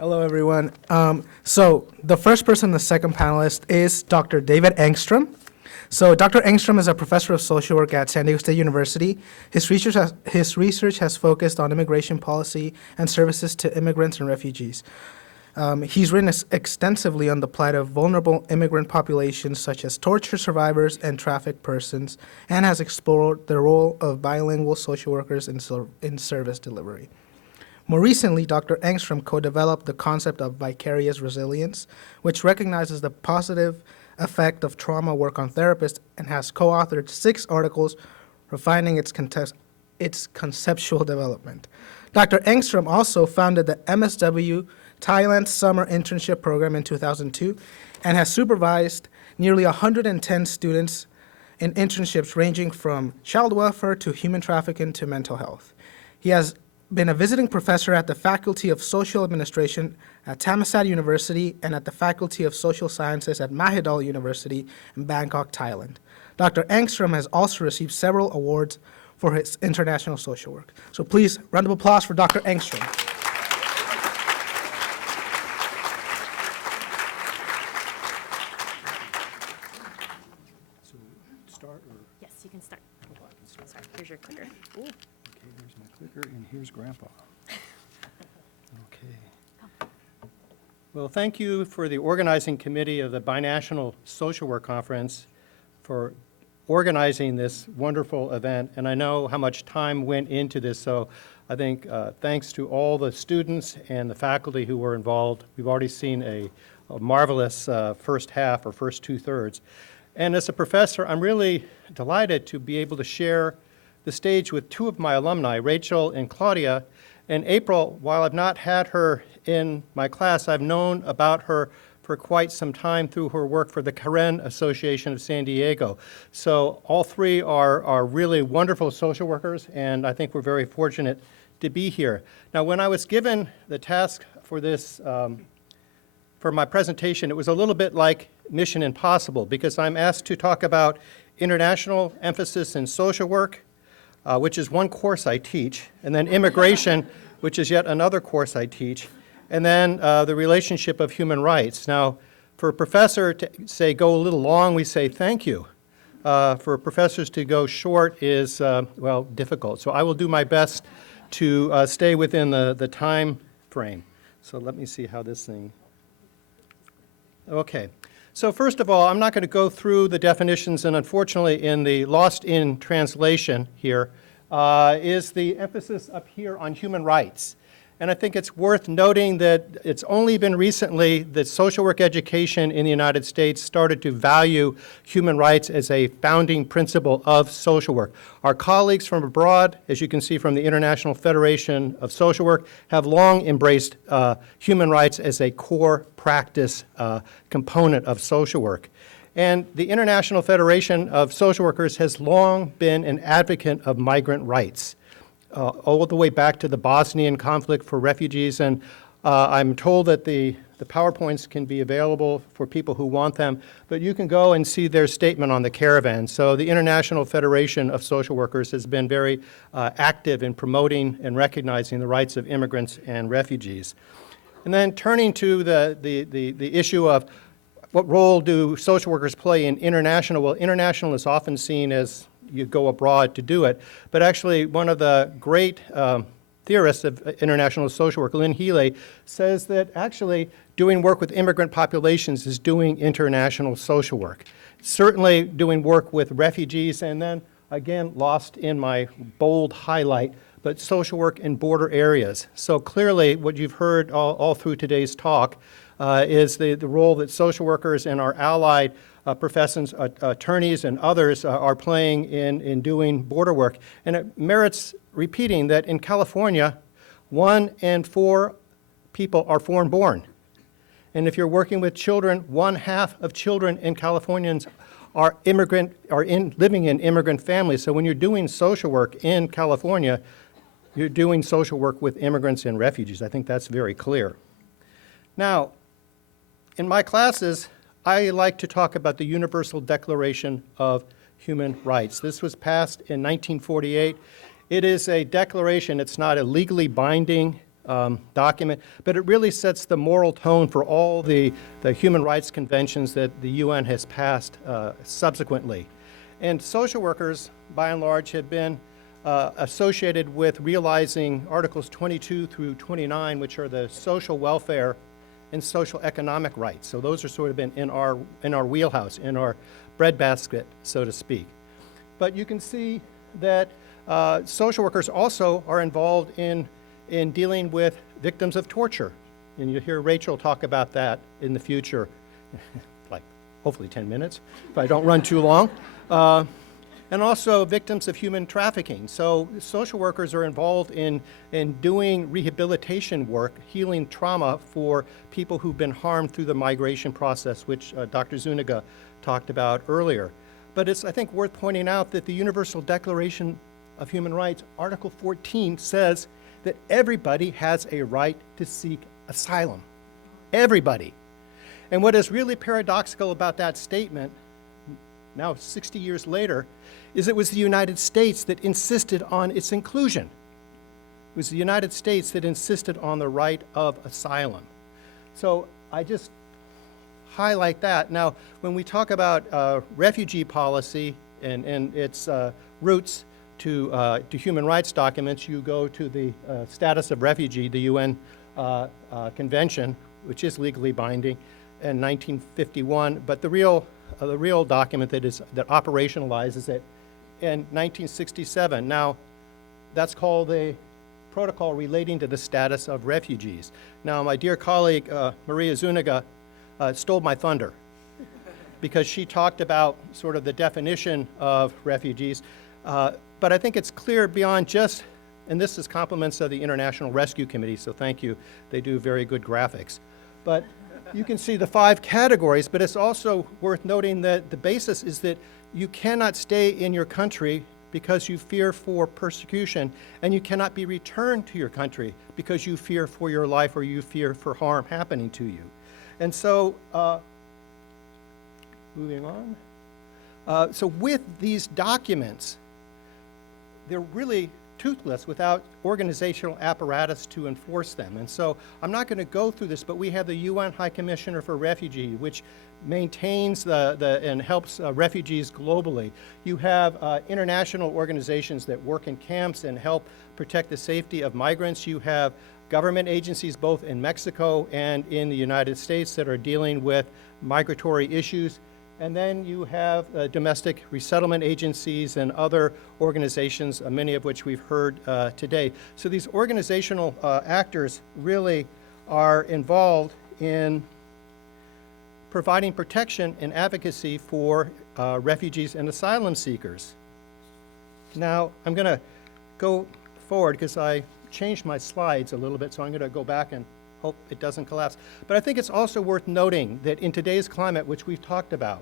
Hello, everyone. So the first person, the second panelist, is Dr. David Engstrom. So Dr. Engstrom is a professor of social work at San Diego State University. His research has focused on immigration policy and services to immigrants and refugees. He's written extensively on the plight of vulnerable immigrant populations such as torture survivors and trafficked persons, and has explored the role of bilingual social workers in service delivery. More recently, Dr. Engstrom co-developed the concept of vicarious resilience, which recognizes the positive effect of trauma work on therapists, and has co-authored 6 articles refining its conceptual development. Dr. Engstrom also founded the MSW Thailand Summer Internship Program in 2002 and has supervised nearly 110 students in internships ranging from child welfare to human trafficking to mental health. He has been a visiting professor at the Faculty of Social Administration at Thammasat University and at the Faculty of Social Sciences at Mahidol University in Bangkok, Thailand. Dr. Engstrom has also received several awards for his international social work. So please, round of applause for Dr. Engstrom. So start or? Yes, you can start. Sorry, here's your clicker. Ooh. Okay, here's my clicker and here's Grandpa. Okay. Well, thank you for the organizing committee of the Binational Social Work Conference for organizing this wonderful event. And I know how much time went into this, so I think thanks to all the students and the faculty who were involved. We've already seen a marvelous first half or first 2/3. And as a professor, I'm really delighted to be able to share the stage with 2 of my alumni, Rachel and Claudia. And April, while I've not had her in my class, I've known about her for quite some time through her work for the Karen Association of San Diego. So all 3 are really wonderful social workers, and I think we're very fortunate to be here. Now, when I was given the task for this, for my presentation, it was a little bit like Mission Impossible, because I'm asked to talk about international emphasis in social work, which is one course I teach, and then immigration, which is yet another course I teach, and then the relationship of human rights. Now, for a professor to say go a little long, we say thank you. For professors to go short is, well, difficult. So I will do my best to stay within the time frame. So let me see how this thing. Okay. So first of all, I'm not going to go through the definitions, and unfortunately in the lost in translation here is the emphasis up here on human rights. And I think it's worth noting that it's only been recently that social work education in the United States started to value human rights as a founding principle of social work. Our colleagues from abroad, as you can see from the International Federation of Social Work, have long embraced human rights as a core practice component of social work. And the International Federation of Social Workers has long been an advocate of migrant rights. All the way back to the Bosnian conflict for refugees, and I'm told that the PowerPoints can be available for people who want them, but you can go and see their statement on the caravan. So the International Federation of Social Workers has been very active in promoting and recognizing the rights of immigrants and refugees. And then turning to the issue of what role do social workers play in international? Well, international is often seen as you go abroad to do it. But actually, one of the great theorists of international social work, Lynn Healy, says that actually doing work with immigrant populations is doing international social work. Certainly doing work with refugees, and then, again, lost in my bold highlight, but social work in border areas. So clearly, what you've heard all through today's talk is the role that social workers and our allied professions, attorneys and others are playing in doing border work. And it merits repeating that in California, 1 in 4 people are foreign born. And if you're working with children, 1/2 of children in Californians are living in immigrant families. So when you're doing social work in California, you're doing social work with immigrants and refugees. I think that's very clear. Now, in my classes, I like to talk about the Universal Declaration of Human Rights. This was passed in 1948. It is a declaration. It's not a legally binding document, but it really sets the moral tone for all the human rights conventions that the UN has passed subsequently. And social workers, by and large, have been associated with realizing Articles 22 through 29, which are the social welfare and social economic rights. So those are sort of been in our wheelhouse, in our breadbasket, so to speak. But you can see that social workers also are involved in dealing with victims of torture. And you'll hear Rachel talk about that in the future, like hopefully 10 minutes, if I don't run too long. And also victims of human trafficking. So social workers are involved in doing rehabilitation work, healing trauma for people who've been harmed through the migration process, which Dr. Zuniga talked about earlier. But it's, I think, worth pointing out that the Universal Declaration of Human Rights, Article 14, says that everybody has a right to seek asylum. Everybody. And what is really paradoxical about that statement, now 60 years later, is it was the United States that insisted on its inclusion. It was the United States that insisted on the right of asylum. So I just highlight that. Now, when we talk about refugee policy and its roots to human rights documents, you go to the status of refugee, the UN Convention, which is legally binding, in 1951. But the real document that operationalizes it in 1967. Now, that's called the Protocol Relating to the Status of Refugees. Now, my dear colleague, Maria Zuniga, stole my thunder because she talked about sort of the definition of refugees. But I think it's clear beyond just, and this is compliments of the International Rescue Committee, so thank you. They do very good graphics. But you can see the 5 categories, but it's also worth noting that the basis is that you cannot stay in your country because you fear for persecution, and you cannot be returned to your country because you fear for your life or you fear for harm happening to you. And so, moving on. So with these documents, they're really toothless without organizational apparatus to enforce them. And so I'm not going to go through this, but we have the UN High Commissioner for Refugee, which maintains and helps refugees globally. You have international organizations that work in camps and help protect the safety of migrants. You have government agencies both in Mexico and in the United States that are dealing with migratory issues. And then you have domestic resettlement agencies and other organizations, many of which we've heard today. So these organizational actors really are involved in providing protection and advocacy for refugees and asylum seekers. Now, I'm going to go forward because I changed my slides a little bit, so I'm going to go back and hope it doesn't collapse. But I think it's also worth noting that in today's climate, which we've talked about,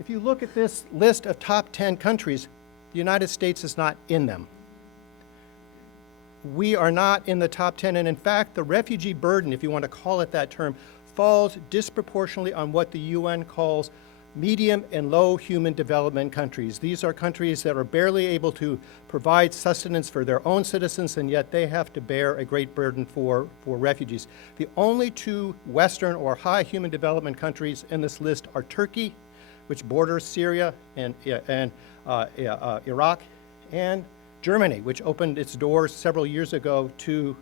if you look at this list of top 10 countries, the United States is not in them. We are not in the top 10, and in fact, the refugee burden, if you want to call it that term, falls disproportionately on what the UN calls medium and low human development countries. These are countries that are barely able to provide sustenance for their own citizens, and yet they have to bear a great burden for refugees. The only 2 Western or high human development countries in this list are Turkey, which borders Syria and Iraq, and Germany, which opened its doors several years ago to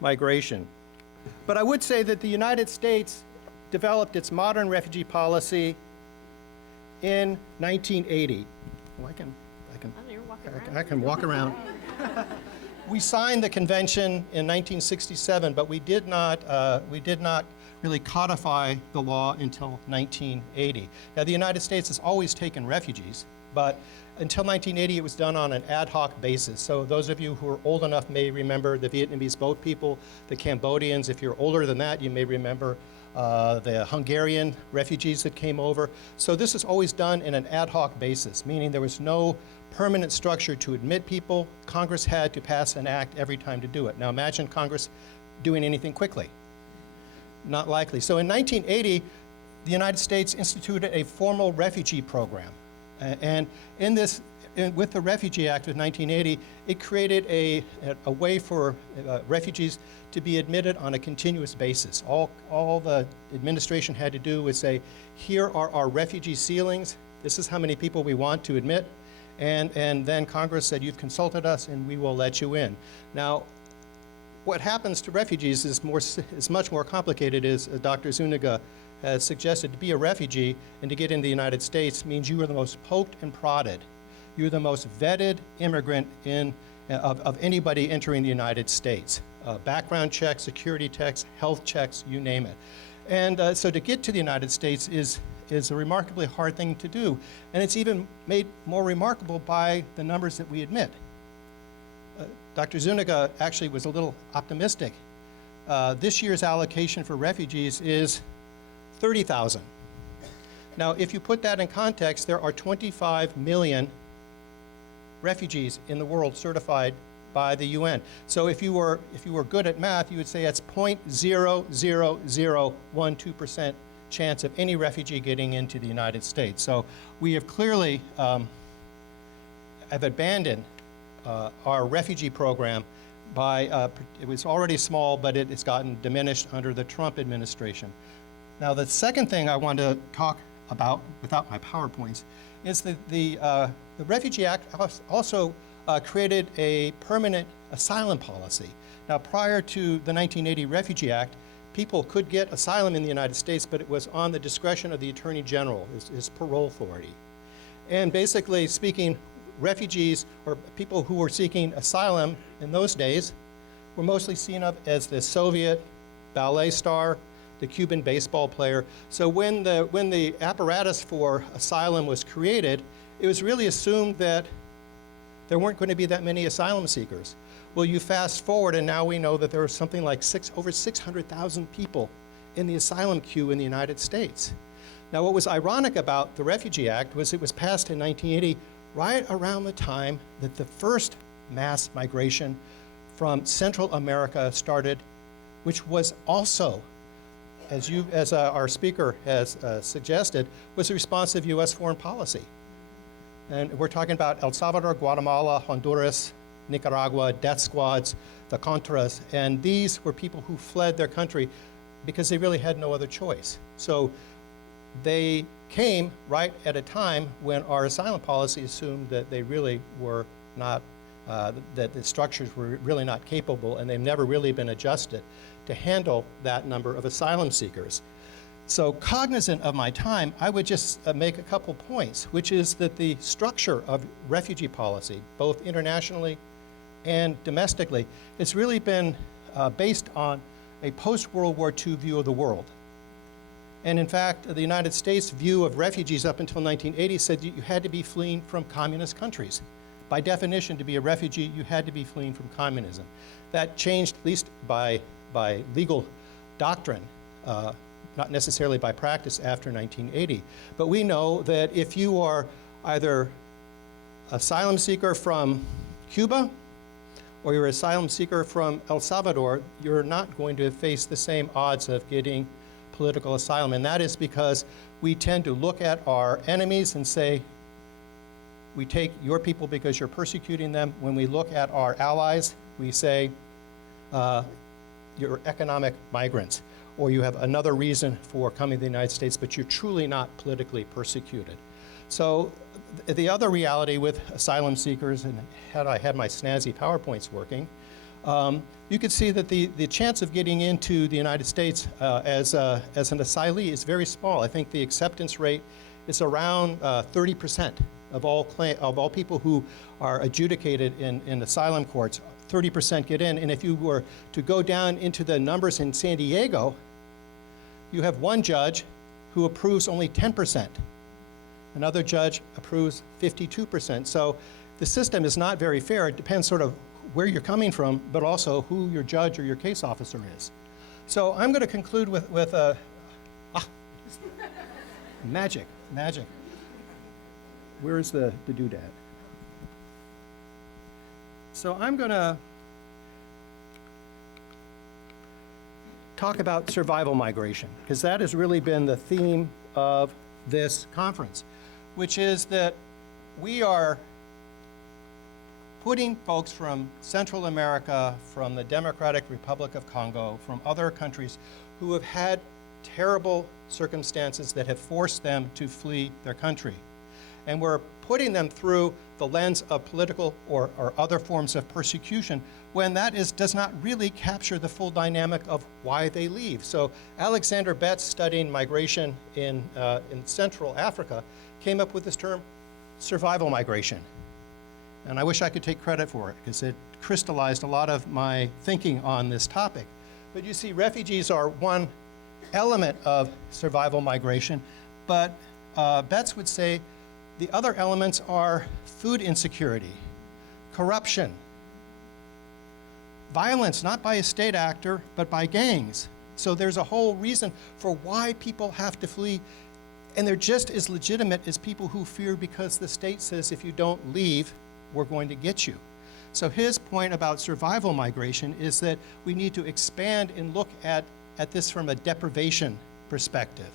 migration. But I would say that the United States developed its modern refugee policy in 1980. Oh, I can walk around. We signed the convention in 1967, but we did not really codify the law until 1980. Now, the United States has always taken refugees, but until 1980, it was done on an ad hoc basis. So those of you who are old enough may remember the Vietnamese boat people, the Cambodians. If you're older than that, you may remember the Hungarian refugees that came over. So this is always done in an ad hoc basis, meaning there was no permanent structure to admit people. Congress had to pass an act every time to do it. Now imagine Congress doing anything quickly. Not likely. So in 1980, the United States instituted a formal refugee program. And in this with the Refugee Act of 1980, it created a way for refugees to be admitted on a continuous basis. All the administration had to do was say, here are our refugee ceilings. This is how many people we want to admit. And then Congress said, you've consulted us and we will let you in. Now, what happens to refugees is much more complicated, as Dr. Zuniga has suggested. To be a refugee and to get in the United States means you are the most poked and prodded. You're the most vetted immigrant of anybody entering the United States. Background checks, security checks, health checks, you name it. And so to get to the United States is a remarkably hard thing to do. And it's even made more remarkable by the numbers that we admit. Dr. Zuniga actually was a little optimistic. This year's allocation for refugees is 30,000. Now, if you put that in context, there are 25 million refugees in the world certified by the UN. So if you were good at math, you would say that's 0.00012% chance of any refugee getting into the United States. So we have clearly have abandoned our refugee program by, it was already small, but it's gotten diminished under the Trump administration. Now, the second thing I want to talk about, without my PowerPoints, is that the Refugee Act also created a permanent asylum policy. Now, prior to the 1980 Refugee Act, people could get asylum in the United States, but it was on the discretion of the Attorney General, his parole authority. And basically speaking, refugees or people who were seeking asylum in those days were mostly seen of as the Soviet ballet star, the Cuban baseball player. So when the apparatus for asylum was created, it was really assumed that there weren't going to be that many asylum seekers. Well, you fast forward, and now we know that there are something like over 600,000 people in the asylum queue in the United States. Now, what was ironic about the Refugee Act was it was passed in 1980, right around the time that the first mass migration from Central America started, which was also, as our speaker has suggested, was a response of U.S. foreign policy. And we're talking about El Salvador, Guatemala, Honduras, Nicaragua, death squads, the Contras, and these were people who fled their country because they really had no other choice. So they came right at a time when our asylum policy assumed that they really were not, that the structures were really not capable, and they've never really been adjusted to handle that number of asylum seekers. So cognizant of my time, I would just make a couple points, which is that the structure of refugee policy, both internationally and domestically, it's really been based on a post-World War II view of the world. And in fact, the United States view of refugees up until 1980 said you had to be fleeing from communist countries. By definition, to be a refugee, you had to be fleeing from communism. That changed, at least by legal doctrine, not necessarily by practice, after 1980. But we know that if you are either asylum seeker from Cuba or you're an asylum seeker from El Salvador, you're not going to face the same odds of getting political asylum. And that is because we tend to look at our enemies and say, we take your people because you're persecuting them. When we look at our allies, we say, you're economic migrants, or you have another reason for coming to the United States, but you're truly not politically persecuted. So the other reality with asylum seekers, and had I had my snazzy PowerPoints working, you could see that the chance of getting into the United States as an asylee is very small. I think the acceptance rate is around 30% of all people who are adjudicated in asylum courts. 30% get in, and if you were to go down into the numbers in San Diego, you have one judge who approves only 10%. Another judge approves 52%. So the system is not very fair. It depends sort of where you're coming from, but also who your judge or your case officer is. So I'm going to conclude with magic. Where's the doodad? So I'm going to talk about survival migration, because that has really been the theme of this conference, which is that we are putting folks from Central America, from the Democratic Republic of Congo, from other countries who have had terrible circumstances that have forced them to flee their country. And we're putting them through the lens of political or other forms of persecution when that does not really capture the full dynamic of why they leave. So Alexander Betts, studying migration in Central Africa, came up with this term, survival migration. And I wish I could take credit for it because it crystallized a lot of my thinking on this topic. But you see, refugees are one element of survival migration, but Betts would say the other elements are food insecurity, corruption, violence, not by a state actor, but by gangs. So there's a whole reason for why people have to flee, and they're just as legitimate as people who fear because the state says if you don't leave, we're going to get you. So his point about survival migration is that we need to expand and look at this from a deprivation perspective.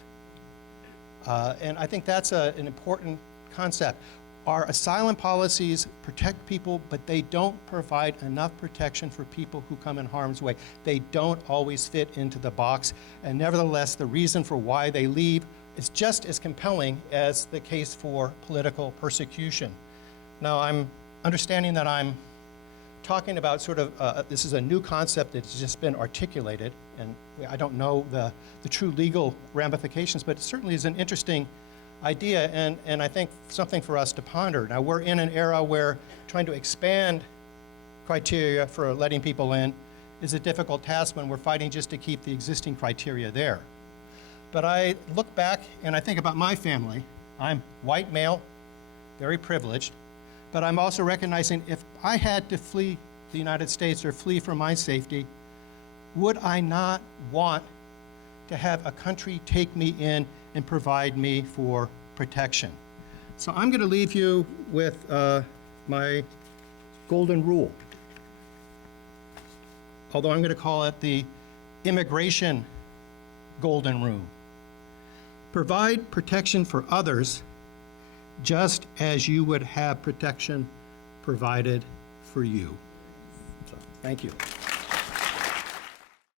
And I think that's an important concept. Our asylum policies protect people, but they don't provide enough protection for people who come in harm's way. They don't always fit into the box, and nevertheless, the reason for why they leave is just as compelling as the case for political persecution. Now, I'm understanding that I'm talking about sort of, this is a new concept that's just been articulated, and I don't know the true legal ramifications, but it certainly is an interesting idea, and I think something for us to ponder. Now, we're in an era where trying to expand criteria for letting people in is a difficult task when we're fighting just to keep the existing criteria there. But I look back and I think about my family. I'm white male, very privileged, but I'm also recognizing if I had to flee the United States or flee for my safety, would I not want to have a country take me in and provide me for protection? So I'm going to leave you with my golden rule, although I'm going to call it the immigration golden rule. Provide protection for others just as you would have protection provided for you. So, thank you.